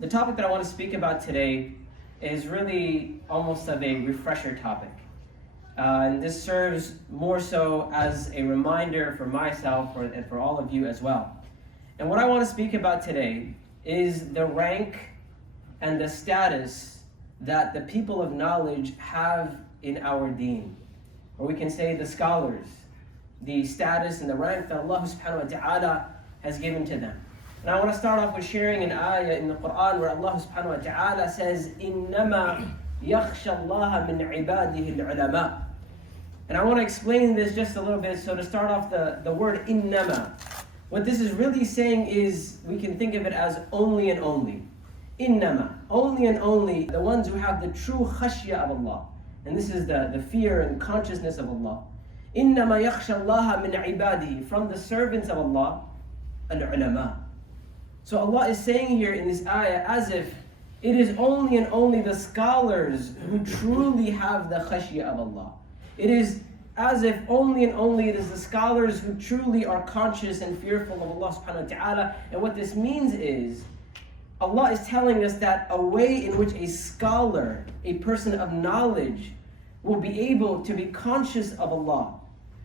The topic that I want to speak about today is really almost of a refresher topic. And this serves more so as a reminder for myself and for all of you as well. And what I want to speak about today is the rank and the status that the people of knowledge have in our deen. Or we can say the scholars, the status and the rank that Allah subhanahu wa ta'ala has given to them. And I want to start off with sharing an ayah in the Quran where Allah subhanahu wa ta'ala says, إِنَّمَا يَخْشَى اللَّهَ مِنْ عِبَادِهِ الْعُلَمَاء. And I want to explain this just a little bit. So to start off, the word إِنَّمَا, what this is really saying is, we can think of it as only and only. إِنَّمَا, only and only the ones who have the true khashya of Allah. And this is the fear and consciousness of Allah. إِنَّمَا يَخْشَى اللَّهَ مِنْ عِبَادِهِ, from the servants of Allah, al-ulama. So Allah is saying here in this ayah as if it is only and only the scholars who truly have the khashya of Allah. It is as if only and only it is the scholars who truly are conscious and fearful of Allah subhanahu wa ta'ala. And what this means is, Allah is telling us that a way in which a scholar, a person of knowledge, will be able to be conscious of Allah,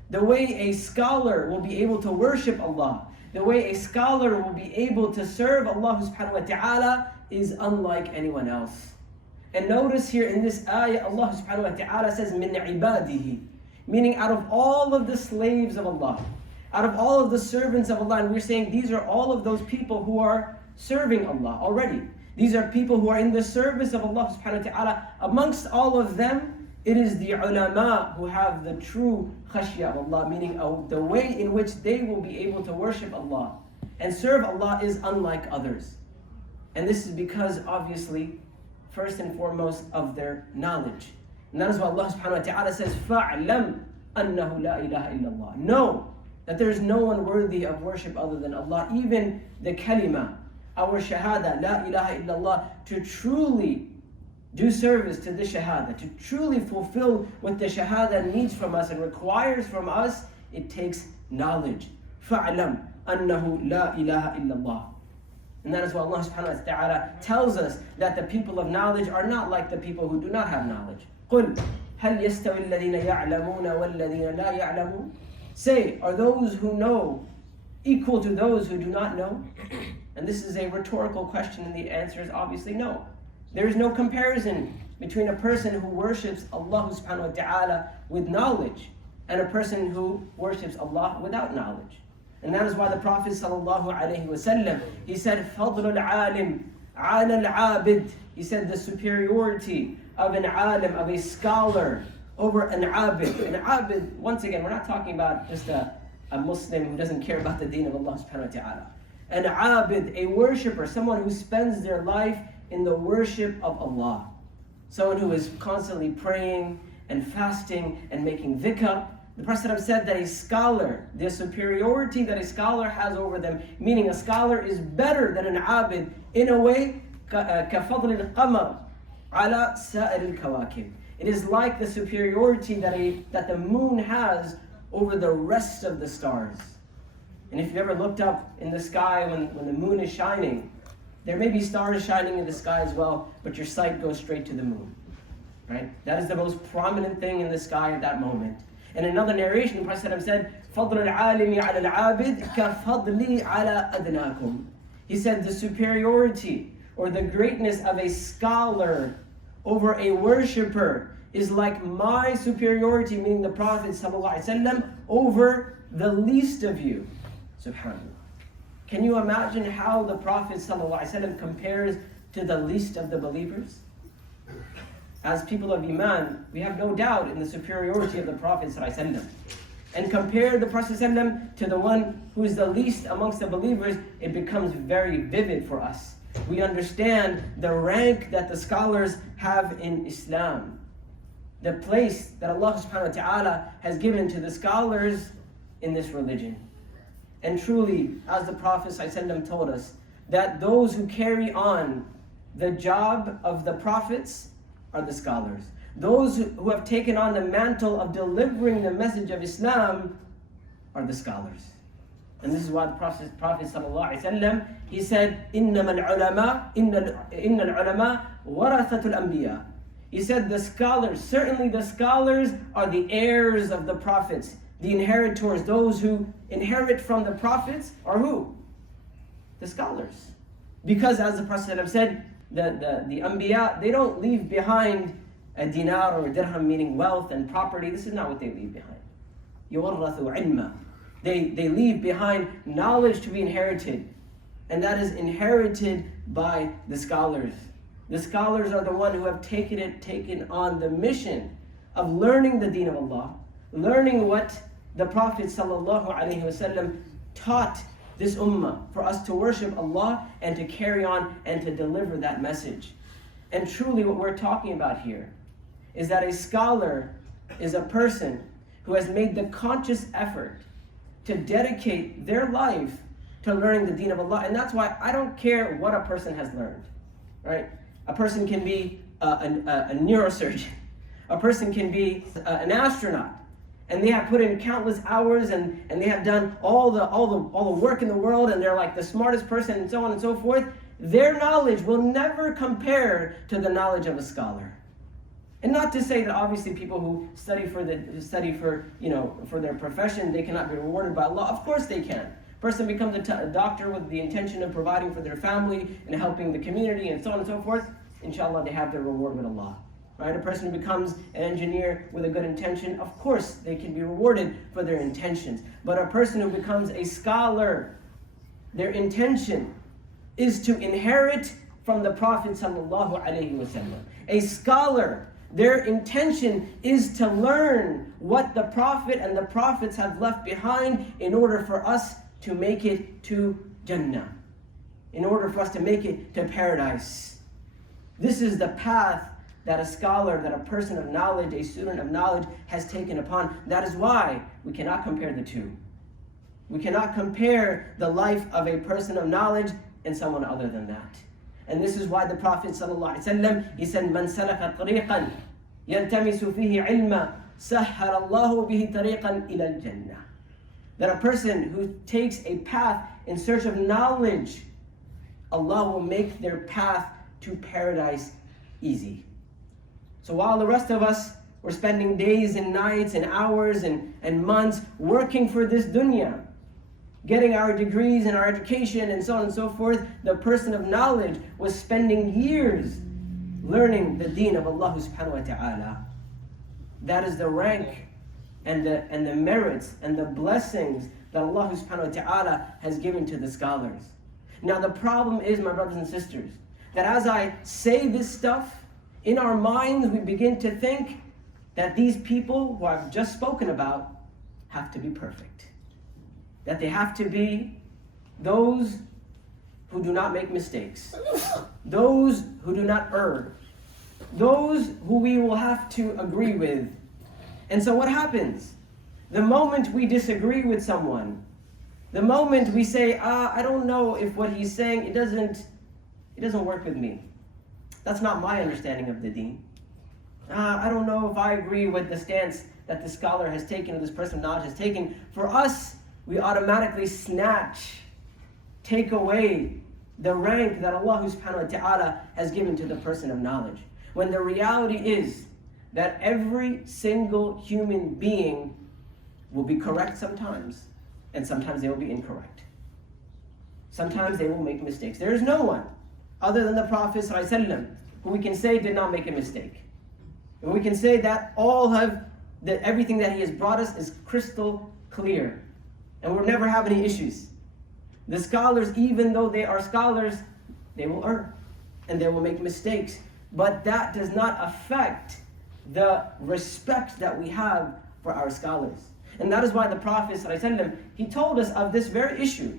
the way a scholar will be able to worship Allah, the way a scholar will be able to serve Allah subhanahu wa ta'ala is unlike anyone else. And notice here in this ayah, Allah subhanahu wa ta'ala says, min ibadihi, meaning out of all of the slaves of Allah, out of all of the servants of Allah. And we're saying these are all of those people who are serving Allah already. These are people who are in the service of Allah subhanahu wa ta'ala. Amongst all of them, it is the ulama who have the true khashya of Allah, meaning the way in which they will be able to worship Allah and serve Allah is unlike others. And this is because, obviously, first and foremost, of their knowledge. And that is why Allah subhanahu wa ta'ala says, فَاعْلَمْ أَنَّهُ لَا إِلَهَ إِلَّا اللَّهِ. Know that there is no one worthy of worship other than Allah. Even the kalima, our shahada, la ilaha illallah, to truly do service to the shahada, to truly fulfill what the shahada needs from us and requires from us, it takes knowledge. فَاعْلَمْ أَنَّهُ لَا إِلَهَ إِلَّا اللَّهِ. And that is why Allah subhanahu wa ta'ala tells us that the people of knowledge are not like the people who do not have knowledge. قُلْ هَلْ يَسْتَوِي الَّذِينَ يَعْلَمُونَ وَالَّذِينَ لَا يَعْلَمُونَ. Say, are those who know equal to those who do not know? And this is a rhetorical question, and the answer is obviously no. There is no comparison between a person who worships Allah subhanahu wa ta'ala with knowledge and a person who worships Allah without knowledge. And that is why the Prophet sallallahu alaihi wasallam, he said, فَضْلُ الْعَالِمِ عَلَى الْعَابِدِ. He said the superiority of an alim, of a scholar, over an abid. An abid, once again, we're not talking about just a Muslim who doesn't care about the deen of Allah subhanahu wa ta'ala. An abid, a worshipper, someone who spends their life in the worship of Allah. Someone who is constantly praying and fasting and making dhikr. The Prophet said that a scholar, the superiority that a scholar has over them, meaning a scholar is better than an abid in a way, كَفَضْلِ الْقَمَرِ عَلَى سَائِرِ الْكَوَاكِبِ. It is like the superiority that the moon has over the rest of the stars. And if you've ever looked up in the sky when the moon is shining, there may be stars shining in the sky as well, but your sight goes straight to the moon, right? That is the most prominent thing in the sky at that moment. In another narration, the Prophet said, فَضْلُ الْعَالِمِ عَلَى الْعَابِدِ كَفَضْلِي عَلَى أَدْنَاكُمْ. He said the superiority or the greatness of a scholar over a worshipper is like my superiority, meaning the Prophet ﷺ, over the least of you. Subhanallah. Can you imagine how the Prophet ﷺ compares to the least of the believers? As people of Iman, we have no doubt in the superiority of the Prophet ﷺ. And compare the Prophet ﷺ to the one who is the least amongst the believers, it becomes very vivid for us. We understand the rank that the scholars have in Islam. The place that Allah subhanahu wa ta'ala has given to the scholars in this religion. And truly, as the Prophet ﷺ told us, that those who carry on the job of the prophets are the scholars. Those who have taken on the mantle of delivering the message of Islam are the scholars. And this is why the Prophet ﷺ, he said, إِنَّمَا الْعُلَمَاء إِنَّ الْعُلَمَاء وَرَثَةُ الْأَنْبِيَاءِ. He said the scholars, certainly the scholars are the heirs of the prophets, the inheritors. Those who inherit from the prophets are who? The scholars. Because as the Prophet ﷺ said, the Anbiya, they don't leave behind a dinar or a dirham, meaning wealth and property. This is not what they leave behind. يُوَرَّثُ عِلْمًا. They leave behind knowledge to be inherited. And that is inherited by the scholars. The scholars are the one who have taken on the mission of learning the deen of Allah, learning what the Prophet ﷺ taught this ummah for us to worship Allah and to carry on and to deliver that message. And truly what we're talking about here is that a scholar is a person who has made the conscious effort to dedicate their life to learning the deen of Allah. And that's why I don't care what a person has learned, right? A person can be a neurosurgeon. A person can be an astronaut. And they have put in countless hours and they have done all the work in the world, and they're like the smartest person and so on and so forth. Their knowledge will never compare to the knowledge of a scholar. And not to say that obviously people who study for their profession, they cannot be rewarded by Allah. Of course they can. A person becomes a doctor with the intention of providing for their family and helping the community and so on and so forth. Inshallah, they have their reward with Allah. Right? A person who becomes an engineer with a good intention, of course they can be rewarded for their intentions. But a person who becomes a scholar, their intention is to inherit from the Prophet ﷺ. A scholar, their intention is to learn what the Prophet and the Prophets have left behind in order for us to make it to Jannah, in order for us to make it to paradise. This is the path that a scholar, that a person of knowledge, a student of knowledge has taken upon. That is why we cannot compare the two. We cannot compare the life of a person of knowledge and someone other than that. And this is why the Prophet ﷺ, he said, مَنْ سَلَكَ طَرِيقًا يَلْتَمِسُ فِيهِ عِلْمًا سَهَّرَ اللَّهُ بِهِ طَرِيقًا إِلَى الْجَنَّةِ. That a person who takes a path in search of knowledge, Allah will make their path to paradise easy. So while the rest of us were spending days and nights and hours and months working for this dunya, getting our degrees and our education and so on and so forth, the person of knowledge was spending years learning the deen of Allah subhanahu wa ta'ala. That is the rank and the merits and the blessings that Allah subhanahu wa ta'ala has given to the scholars. Now the problem is, my brothers and sisters, that as I say this stuff, in our minds we begin to think that these people who I've just spoken about have to be perfect. That they have to be those who do not make mistakes, those who do not err, those who we will have to agree with. And so what happens? The moment we disagree with someone, the moment we say, I don't know if what he's saying, it doesn't work with me. That's not my understanding of the deen. I don't know if I agree with the stance that the scholar has taken or this person of knowledge has taken. For us, we automatically take away the rank that Allah subhanahu wa ta'ala has given to the person of knowledge. When the reality is that every single human being will be correct sometimes, and sometimes they will be incorrect. Sometimes they will make mistakes. There is no one other than the Prophet ﷺ who we can say did not make a mistake. And we can say that everything that he has brought us is crystal clear. And we'll never have any issues. The scholars, even though they are scholars, they will err and they will make mistakes. But that does not affect the respect that we have for our scholars. And that is why the Prophet ﷺ, he told us of this very issue.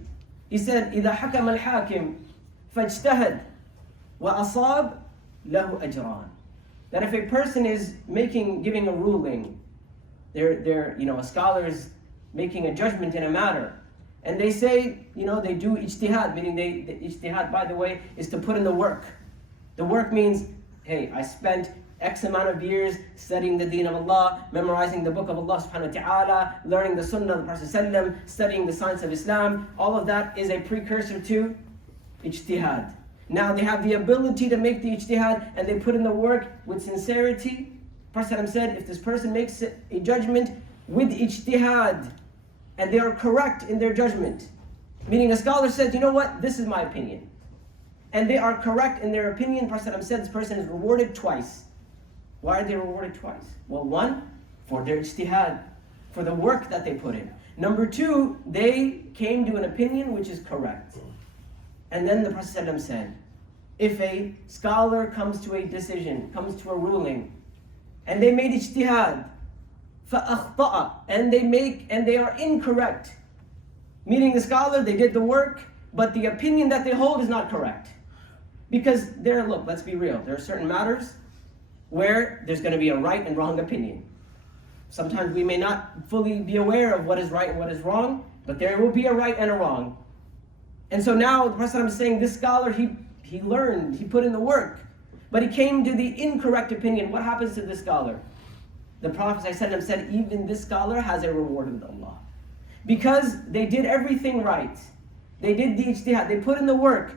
He said, إِذَا حَكَمَ الْحَاكِمْ فَاجْتَهَدْ وَأَصَابْ لَهُ أَجْرَانِ. That if a person is giving a ruling, a scholar is making a judgment in a matter, and they say, they do ijtihad, meaning the ijtihad, by the way, is to put in the work. The work means, hey, I spent X amount of years studying the deen of Allah, memorizing the book of Allah subhanahu wa ta'ala, learning the sunnah of the Prophet sallam, studying the science of Islam. All of that is a precursor to ijtihad. Now they have the ability to make the ijtihad and they put in the work with sincerity. Prophet said, if this person makes a judgment with ijtihad and they are correct in their judgment, meaning a scholar says, you know what, this is my opinion, and they are correct in their opinion, Prophet said this person is rewarded twice. Why are they rewarded twice? Well, one, for their ijtihad, for the work that they put in. Number two, they came to an opinion which is correct. And then the Prophet said, if a scholar comes to a decision, comes to a ruling, and they made ijtihad, فَأَخْطَأَ, and they are incorrect, meaning the scholar, they did the work, but the opinion that they hold is not correct. Because look, let's be real, there are certain matters where there's going to be a right and wrong opinion. Sometimes we may not fully be aware of what is right and what is wrong, but there will be a right and a wrong. And so now the Prophet is saying this scholar, he learned, he put in the work, but he came to the incorrect opinion. What happens to this scholar? The Prophet said, even this scholar has a reward with Allah. Because they did everything right. They did the ijtihad, they put in the work,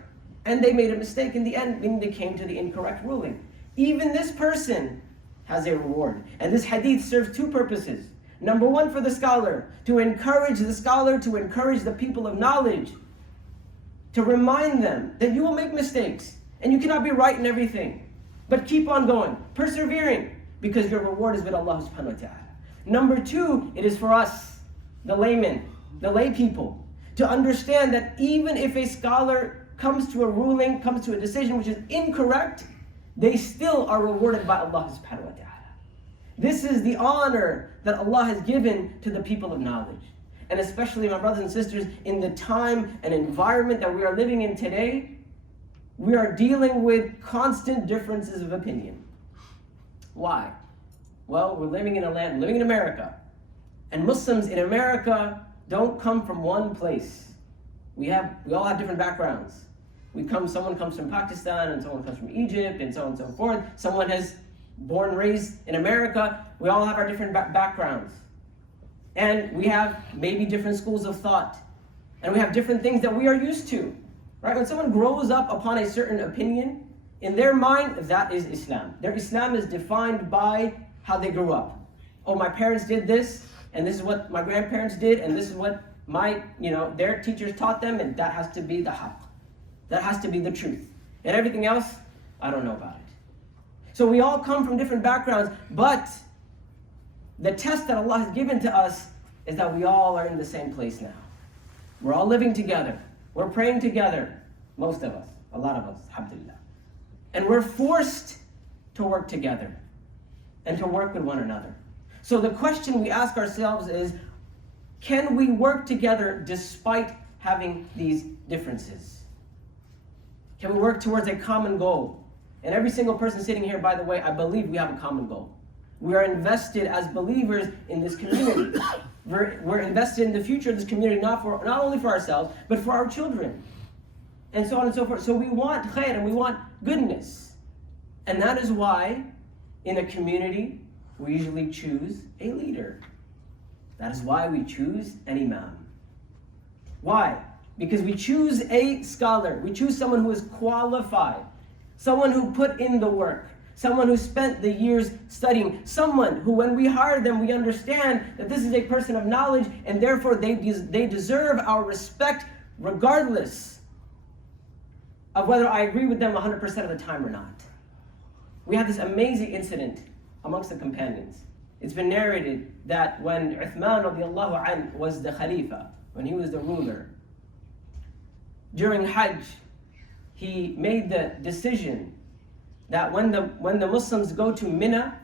and they made a mistake in the end, meaning they came to the incorrect ruling. Even this person has a reward. And this hadith serves two purposes. Number one, for the scholar, to encourage the people of knowledge, to remind them that you will make mistakes, and you cannot be right in everything. But keep on going, persevering, because your reward is with Allah subhanahu wa ta'ala. Number two, it is for us, the laymen, the lay people, to understand that even if a scholar comes to a ruling, comes to a decision which is incorrect, they still are rewarded by Allah subhanahu wa ta'ala. This is the honor that Allah has given to the people of knowledge. And especially, my brothers and sisters, in the time and environment that we are living in today, we are dealing with constant differences of opinion. Why? Well, we're living in America. And Muslims in America don't come from one place. We all have different backgrounds. Someone comes from Pakistan, and someone comes from Egypt, and so on and so forth. Someone has born, raised in America. We all have our different backgrounds. And we have maybe different schools of thought. And we have different things that we are used to. Right? When someone grows up upon a certain opinion, in their mind, that is Islam. Their Islam is defined by how they grew up. Oh, my parents did this, and this is what my grandparents did, and this is what their teachers taught them, and that has to be the haqq. That has to be the truth. And everything else, I don't know about it. So we all come from different backgrounds, but the test that Allah has given to us is that we all are in the same place now. We're all living together. We're praying together. Most of us, a lot of us, alhamdulillah. And we're forced to work together and to work with one another. So the question we ask ourselves is, can we work together despite having these differences? Can we work towards a common goal? And every single person sitting here, by the way, I believe we have a common goal. We are invested as believers in this community. We're invested in the future of this community, not only for ourselves, but for our children. And so on and so forth. So we want khair and we want goodness. And that is why in a community, we usually choose a leader. That is why we choose an imam. Why? Because we choose a scholar. We choose someone who is qualified. Someone who put in the work. Someone who spent the years studying. Someone who, when we hire them, we understand that this is a person of knowledge, and therefore they deserve our respect regardless of whether I agree with them 100% of the time or not. We have this amazing incident amongst the companions. It's been narrated that when Uthman radiallahu anh was the Khalifa, when he was the ruler, during Hajj, he made the decision that when the Muslims go to Mina,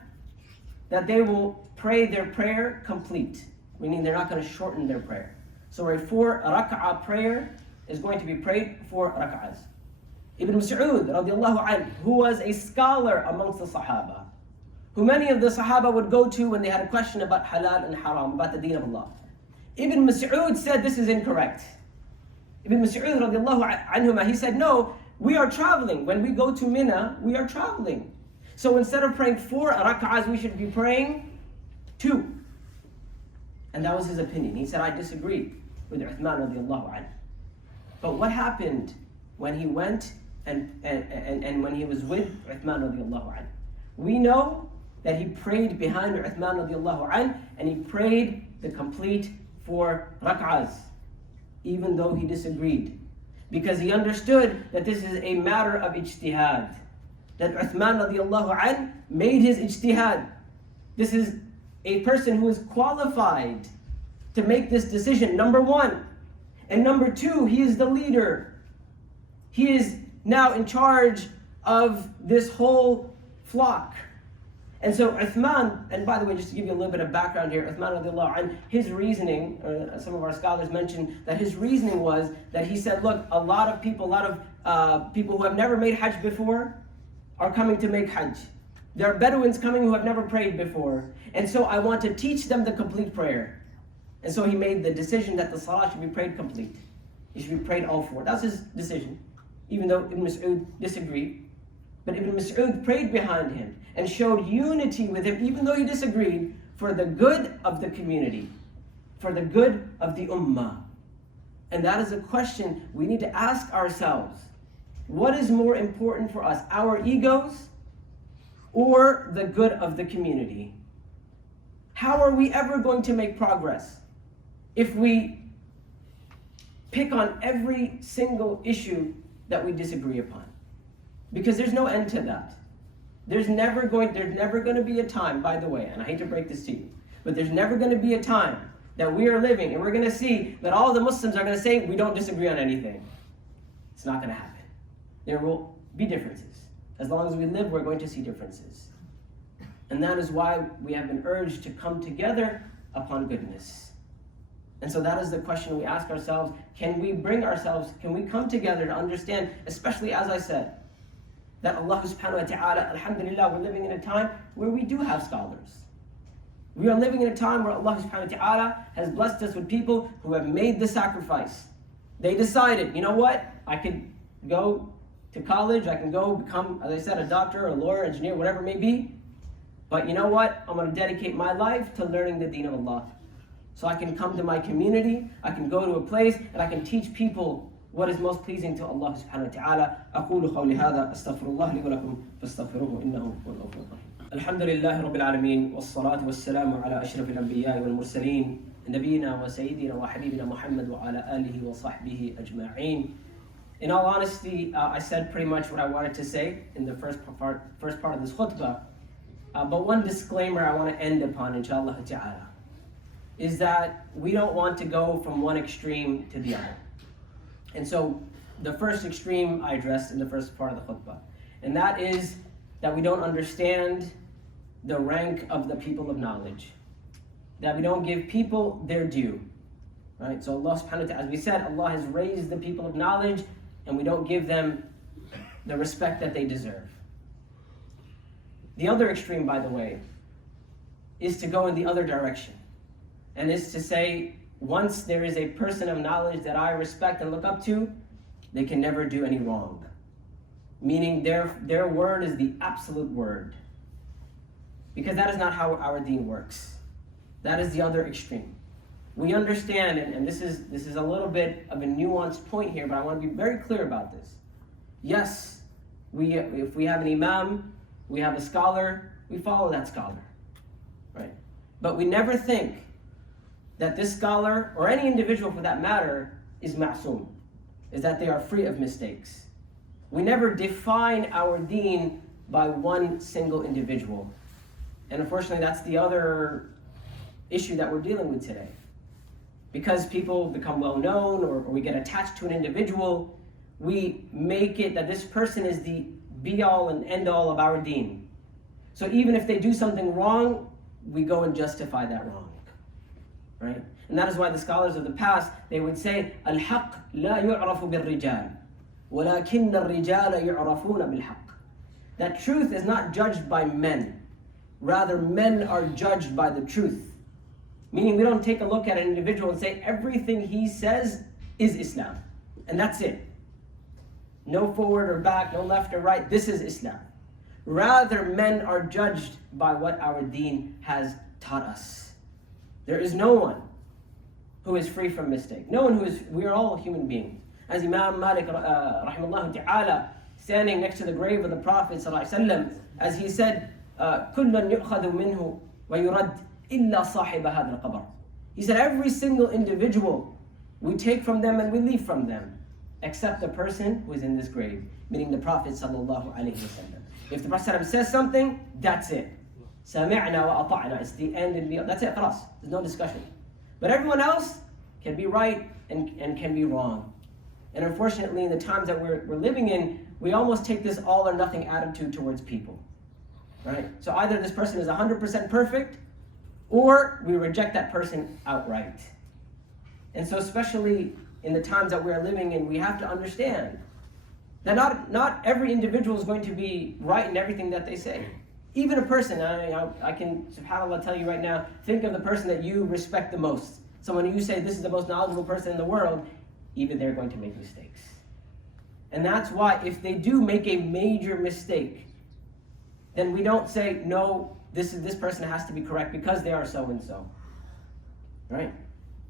that they will pray their prayer complete, meaning they're not going to shorten their prayer. So a 4 rak'ah prayer is going to be prayed 4 rak'ahs. Ibn Mas'ud radiallahu anh, who was a scholar amongst the Sahaba, who many of the Sahaba would go to when they had a question about halal and haram, about the deen of Allah. Ibn Mas'ud said this is incorrect. Ibn Mas'ud radiallahu anhuma, he said, no, we are traveling. When we go to Mina, we are traveling. So instead of praying 4 rak'ahs, we should be praying 2. And that was his opinion. He said, I disagree with Uthman radiallahu anhu. But what happened when he went and when he was with Uthman radiallahu anhu? We know that he prayed behind Uthman radiallahu anhu, and he prayed the complete 4 rak'ahs, even though he disagreed. Because he understood that this is a matter of ijtihad. That Uthman radiallahu anhu made his ijtihad. This is a person who is qualified to make this decision, number 1. And number 2, he is the leader. He is now in charge of this whole flock. And so Uthman, and by the way, just to give you a little bit of background here, Uthman radiallahu anhu, his reasoning, some of our scholars mentioned that his reasoning was that he said, look, a lot of people who have never made Hajj before are coming to make Hajj. There are Bedouins coming who have never prayed before. And so I want to teach them the complete prayer. And so he made the decision that the salah should be prayed complete. It should be prayed all 4. That's his decision. Even though Ibn Mas'ud disagreed. But Ibn Mas'ud prayed behind him and showed unity with him, even though he disagreed, for the good of the community, for the good of the ummah. And that is a question we need to ask ourselves. What is more important for us, our egos or the good of the community? How are we ever going to make progress if we pick on every single issue that we disagree upon? Because there's no end to that. There's never going to be a time, by the way, and I hate to break this to you, but there's never going to be a time that we are living and we're going to see that all the Muslims are going to say we don't disagree on anything. It's not going to happen. There will be differences. As long as we live, we're going to see differences. And that is why we have been urged to come together upon goodness. And so that is the question we ask ourselves. Can we come together to understand, especially as I said, that Allah subhanahu wa ta'ala, alhamdulillah, we're living in a time where we do have scholars. We are living in a time where Allah subhanahu wa ta'ala has blessed us with people who have made the sacrifice. They decided, you know what, I could go to college, I can go become, as I said, a doctor, a lawyer, engineer, whatever it may be. But you know what, I'm going to dedicate my life to learning the deen of Allah. So I can come to my community, I can go to a place, and I can teach people what is most pleasing to Allah subhanahu wa ta'ala. أقول قولي هذا أستغفر الله لي ولكم فاستغفروه إنه هو الغفور الرحيم. الحمد لله رب العالمين والصلاة والسلام على أشرف الأنبياء والمرسلين نبينا وسيدنا وحبيبنا محمد وعلى آله وصحبه أجمعين. In all honesty, I said pretty much what I wanted to say in the first part of this khutbah. But one disclaimer I want to end upon, inshallah ta'ala, is that we don't want to go from one extreme to the other. And so the first extreme I addressed in the first part of the khutbah, and that is that we don't understand the rank of the people of knowledge, that we don't give people their due, right? So Allah subhanahu wa ta'ala, as we said, Allah has raised the people of knowledge, and we don't give them the respect that they deserve. The other extreme, by the way, is to go in the other direction, and is to say, once there is a person of knowledge that I respect and look up to, they can never do any wrong. Meaning their word is the absolute word. Because that is not how our deen works. That is the other extreme. We understand, and this is a little bit of a nuanced point here, but I want to be very clear about this. Yes, if we have an imam, we have a scholar, we follow that scholar, right? But we never think that this scholar, or any individual for that matter, is ma'soom, is that they are free of mistakes. We never define our deen by one single individual. And unfortunately, that's the other issue that we're dealing with today. Because people become well known, or we get attached to an individual, we make it that this person is the be-all and end-all of our deen. So even if they do something wrong, we go and justify that wrong. Right? And that is why the scholars of the past, they would say, Al-haq la yu'rafu bil-rijal, walakin al-rijal yu'rafuna bil-haq. That truth is not judged by men. Rather, men are judged by the truth. Meaning we don't take a look at an individual and say, everything he says is Islam. And that's it. No forward or back, no left or right, this is Islam. Rather, men are judged by what our deen has taught us. There is no one who is free from mistake. No one who is, we are all human beings. As Imam Malik, rahimahullah ta'ala, standing next to the grave of the Prophet ﷺ, as he said, كُلٌّ يُؤْخَذُ مِنْهُ وَيُرَدْ إِلَّا صَاحِبَ هَذَا الْقَبْرِ. He said, every single individual, we take from them and we leave from them, except the person who is in this grave, meaning the Prophet ﷺ. If the Prophet says something, that's it. سَمِعْنَا وَأَطَعْنَا. It's the end and that's it, خلاص. There's no discussion. But everyone else can be right and can be wrong. And unfortunately, in the times that we're living in, we almost take this all or nothing attitude towards people. Right? So either this person is 100% perfect, or we reject that person outright. And so especially in the times that we're living in, we have to understand that not every individual is going to be right in everything that they say. Even a person, I can, subhanAllah, tell you right now, think of the person that you respect the most. Someone who you say, this is the most knowledgeable person in the world, even they're going to make mistakes. And that's why if they do make a major mistake, then we don't say, no, this person has to be correct because they are so-and-so. Right?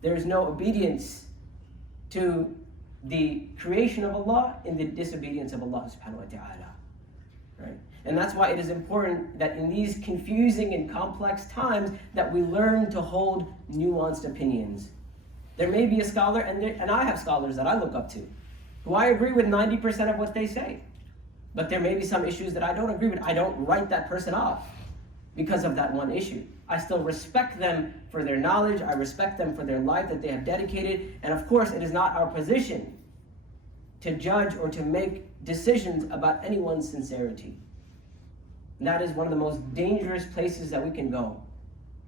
There's no obedience to the creation of Allah in the disobedience of Allah subhanahu wa ta'ala. Right? And that's why it is important that in these confusing and complex times that we learn to hold nuanced opinions. There may be a scholar, and I have scholars that I look up to, who I agree with 90% of what they say. But there may be some issues that I don't agree with. I don't write that person off because of that one issue. I still respect them for their knowledge. I respect them for their life that they have dedicated. And of course, it is not our position to judge or to make decisions about anyone's sincerity. And that is one of the most dangerous places that we can go.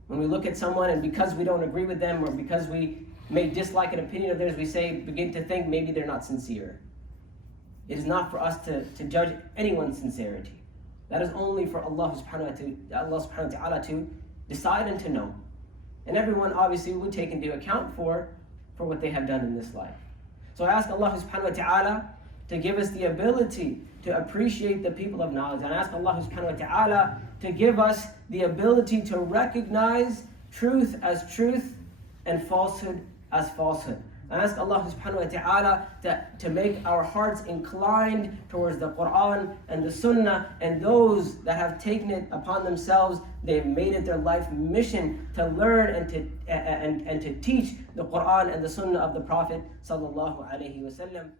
When we look at someone and because we don't agree with them or because we may dislike an opinion of theirs, we begin to think maybe they're not sincere. It is not for us to judge anyone's sincerity. That is only for Allah subhanahu wa ta'ala to decide and to know. And everyone obviously will take into account for what they have done in this life. So I ask Allah subhanahu wa ta'ala to give us the ability to appreciate the people of knowledge. And I ask Allah subhanahu wa ta'ala to give us the ability to recognize truth as truth and falsehood as falsehood. I ask Allah subhanahu wa ta'ala to make our hearts inclined towards the Quran and the Sunnah, and those that have taken it upon themselves, they've made it their life mission to learn and to teach the Quran and the Sunnah of the Prophet sallallahu alaihi wasallam.